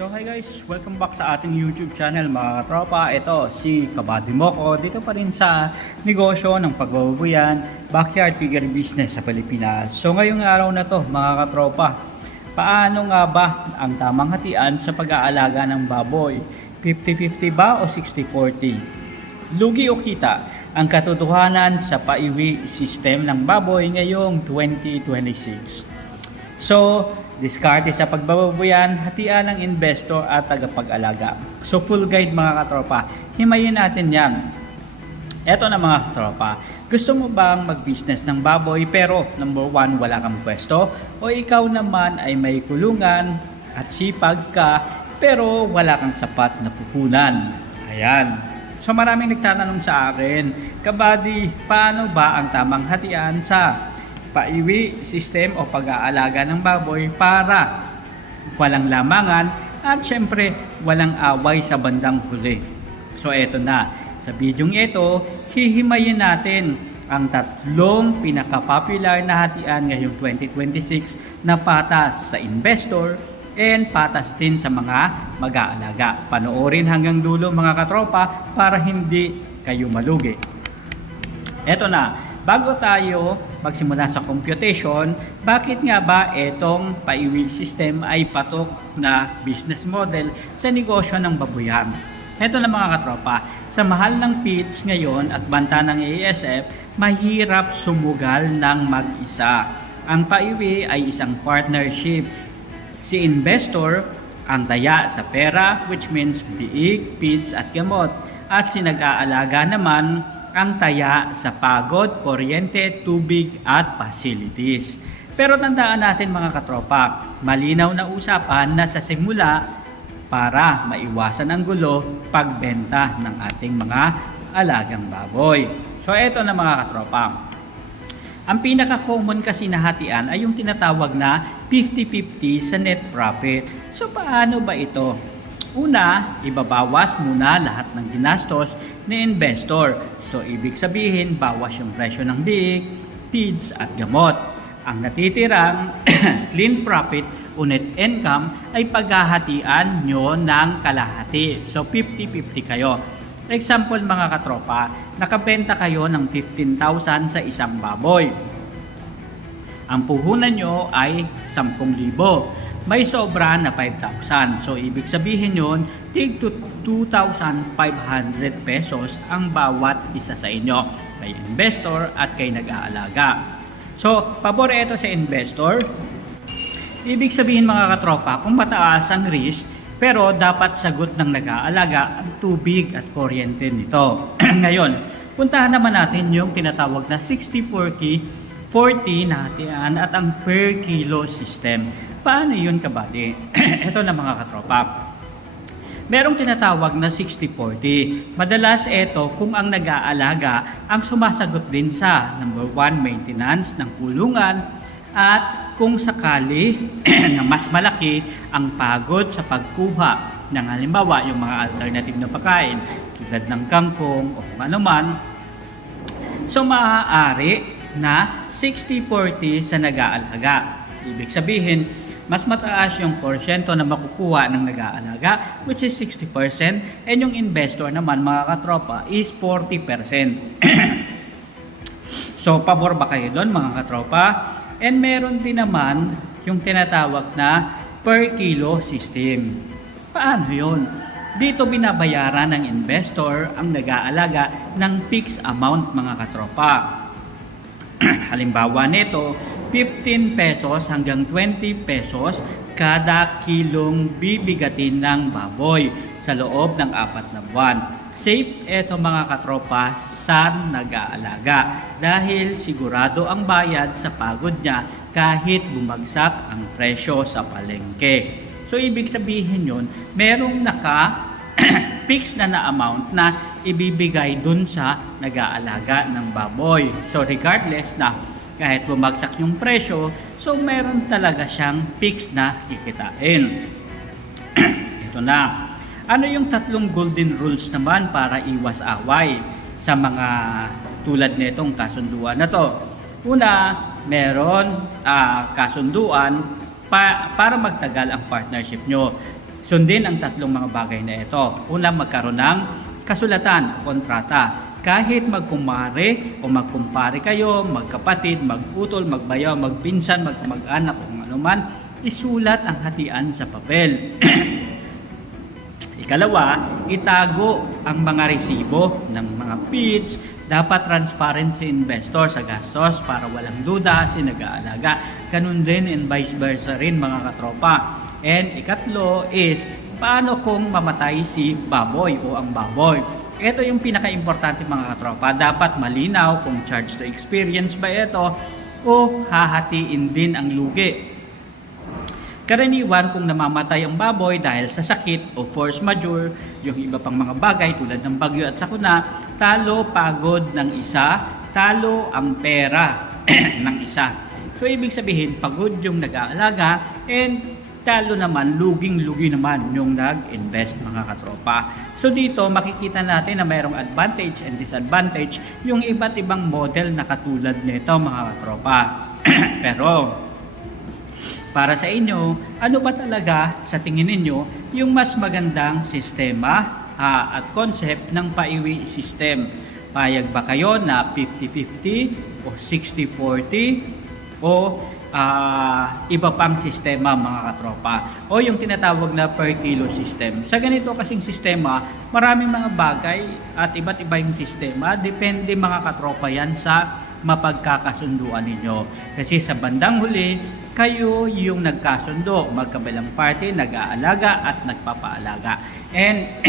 So hi guys, welcome back sa ating YouTube channel mga katropa. Ito si Kabady Moko, dito pa rin sa negosyo ng pagbababuyan, backyard piggery business sa Pilipinas. So ngayong araw na to mga katropa, paano nga ba ang tamang hatian sa pag-aalaga ng baboy? 50-50 ba o 60-40? Lugi o kita ang katotohanan sa paiwi system ng baboy ngayong 2026. So, diskarte sa pagbababuyan, hatian ng investor at tagapag-alaga. So, full guide mga katropa. Himayin natin yan. Eto na mga katropa. Gusto mo bang mag-business ng baboy pero number 1, wala kang pwesto? O ikaw naman ay may kulungan at sipag ka pero wala kang sapat na puhunan? Ayan. So, maraming nagtatanong sa akin, Kabady, paano ba ang tamang hatian sa paiwi system o pag-aalaga ng baboy para walang lamangan at syempre walang away sa bandang huli? So eto na, sa bidyong ito, hihimayin natin ang tatlong pinaka-popular na hatian ngayong 2026 na patas sa investor and patas din sa mga mag-aalaga. Panoorin hanggang dulo mga katropa para hindi kayo malugi. Eto na. Bago tayo magsimula sa computation, bakit nga ba itong paiwi system ay patok na business model sa negosyo ng babuyan? Ito na mga katropa, sa mahal ng feeds ngayon at banta ng ASF, mahirap sumugal ng mag-isa. Ang paiwi ay isang partnership. Si investor ang taya sa pera, which means biig, feeds at gamot. At si nag-aalaga naman ang taya sa pagod, kuryente, tubig at facilities. Pero tandaan natin mga katropa, malinaw na usapan na sa simula para maiwasan ang gulo pagbenta ng ating mga alagang baboy. So eto na mga katropa. Ang pinaka-common kasi na hatian ay yung tinatawag na 50-50 sa net profit. So paano ba ito? Una, ibabawas muna lahat ng ginastos ni investor. So, ibig sabihin, bawas yung presyo ng biik, feeds at gamot. Ang natitirang clean profit o net income ay paghahatian nyo ng kalahati. So, 50-50 kayo. Example mga katropa, nakabenta kayo ng 15,000 sa isang baboy. Ang puhunan nyo ay 10,000. May sobra na 5,000. So, ibig sabihin yun, tig to 2,500 pesos ang bawat isa sa inyo. Kay investor at kay nag-aalaga. So, pabor ito sa investor. Ibig sabihin mga katropa, kung mataas ang risk, pero dapat sagot ng nag-aalaga ang tubig at kuryente nito. Ngayon, puntahan naman natin yung tinatawag na 60-40 na hatian at ang per kilo system. Paano yun Kabady? Ito na mga katropa. Merong tinatawag na 60-40. Madalas ito kung ang nag-aalaga ang sumasagot din sa number 1, maintenance ng kulungan at kung sakali na mas malaki ang pagod sa pagkuha ng halimbawa yung mga alternative na pagkain tulad ng kangkong o kung ano man. So maaari na 60-40 sa nag-aalaga. Ibig sabihin, mas mataas yung porsyento na makukuha ng nag-aalaga, which is 60%, and yung investor naman, mga katropa, is 40%. So, pabor ba kayo doon, mga katropa? And meron din naman yung tinatawag na per kilo system. Paano yun? Dito binabayaran ng investor ang nag-aalaga ng fixed amount, mga katropa. Halimbawa nito, 15 pesos hanggang 20 pesos kada kilong bibigatin ng baboy sa loob ng 4 na buwan. Safe ito mga katropa sa nag-aalaga dahil sigurado ang bayad sa pagod niya kahit bumagsak ang presyo sa palengke. So ibig sabihin yun, merong fix na amount na ibibigay dun sa nag-aalaga ng baboy. So regardless na kahit bumagsak yung presyo, so meron talaga siyang fix na kikitain. Ito na. Ano yung tatlong golden rules naman para iwas away sa mga tulad nitong kasunduan na to? Una, meron kasunduan para magtagal ang partnership nyo. Sundin ang tatlong mga bagay na ito. Una, magkaroon ng kasulatan, kontrata. Kahit magkumare o magkumpare kayo, magkapatid, magputol, magbayaw, magpinsan, magkamag-anak o kung ano man, isulat ang hatian sa papel. Ikalawa, itago ang mga resibo ng mga PITS. Dapat transparent si investor sa gastos para walang duda si nag-aalaga. Ganun din and vice versa rin mga katropa. And ikatlo is, paano kung mamatay si baboy o ang baboy? Ito yung pinaka-importante mga katropa. Dapat malinaw kung charge to experience ba ito o hahatiin din ang lugi. Karaniwan kung namamatay ang baboy dahil sa sakit o force majeure, yung iba pang mga bagay tulad ng bagyo at sakuna, talo pagod ng isa, talo ang pera ng isa. So ibig sabihin, pagod yung nag-aalaga and talo naman, luging-lugi naman yung nag-invest mga katropa. So dito makikita natin na mayroong advantage and disadvantage yung iba't ibang model na katulad nito mga katropa. Pero para sa inyo, ano ba talaga sa tingin ninyo yung mas magandang sistema at concept ng paiwi system? Payag ba kayo na 50-50 o 60-40 o iba pang sistema mga katropa o yung tinatawag na per kilo system? Sa ganito kasing sistema, maraming mga bagay at iba't iba yung sistema. Depende mga katropa yan sa mapagkakasunduan ninyo. Kasi sa bandang huli, kayo yung nagkasundo, magkabilang party, nag-aalaga at nagpapaalaga. And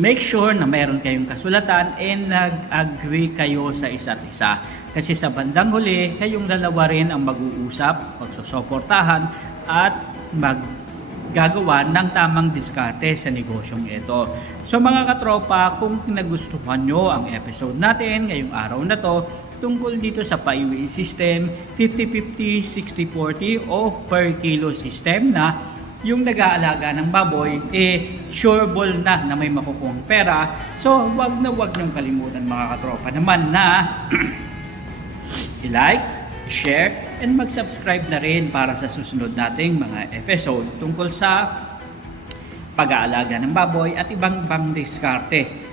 make sure na mayroon kayong kasulatan and nag-agree kayo sa isa't isa. Kasi sa bandang huli, kayong dalawa rin ang mag-uusap, magsusuportahan at maggagawa ng tamang diskarte sa negosyong ito. So mga katropa, kung nagustuhan nyo ang episode natin ngayong araw na to, tungkol dito sa paiwi system, 50-50, 60-40 o per kilo system na yung nag-aalaga ng baboy, sureable na may makukuhang pera. So, wag niyong kalimutan mga katropa naman na i-like, share, and mag-subscribe na rin para sa susunod nating mga episode tungkol sa pag-aalaga ng baboy at ibang diskarte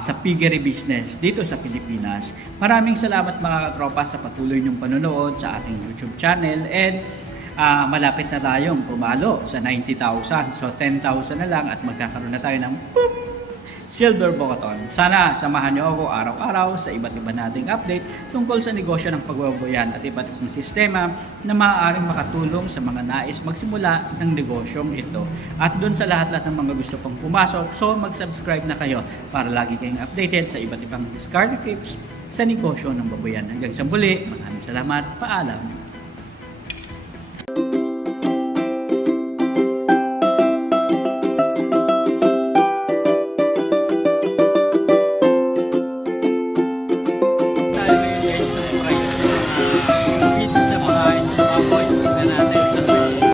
sa piggery business dito sa Pilipinas. Maraming salamat mga katropa sa patuloy niyong panonood sa ating YouTube channel and malapit na tayong pumalo sa 90,000. So 10,000 na lang at magkakaroon na tayo ng boop, silver bokaton. Sana samahan niyo ako araw-araw sa iba't iba nating update tungkol sa negosyo ng pagbabayan at iba't ibang sistema na maaaring makatulong sa mga nais magsimula ng negosyong ito. At doon sa lahat-lahat ng mga gusto pang pumasok, so mag-subscribe na kayo para lagi kayong updated sa iba't ibang discard tips sa negosyo ng baboyan. Hanggang sa muli, maraming salamat. Paalam.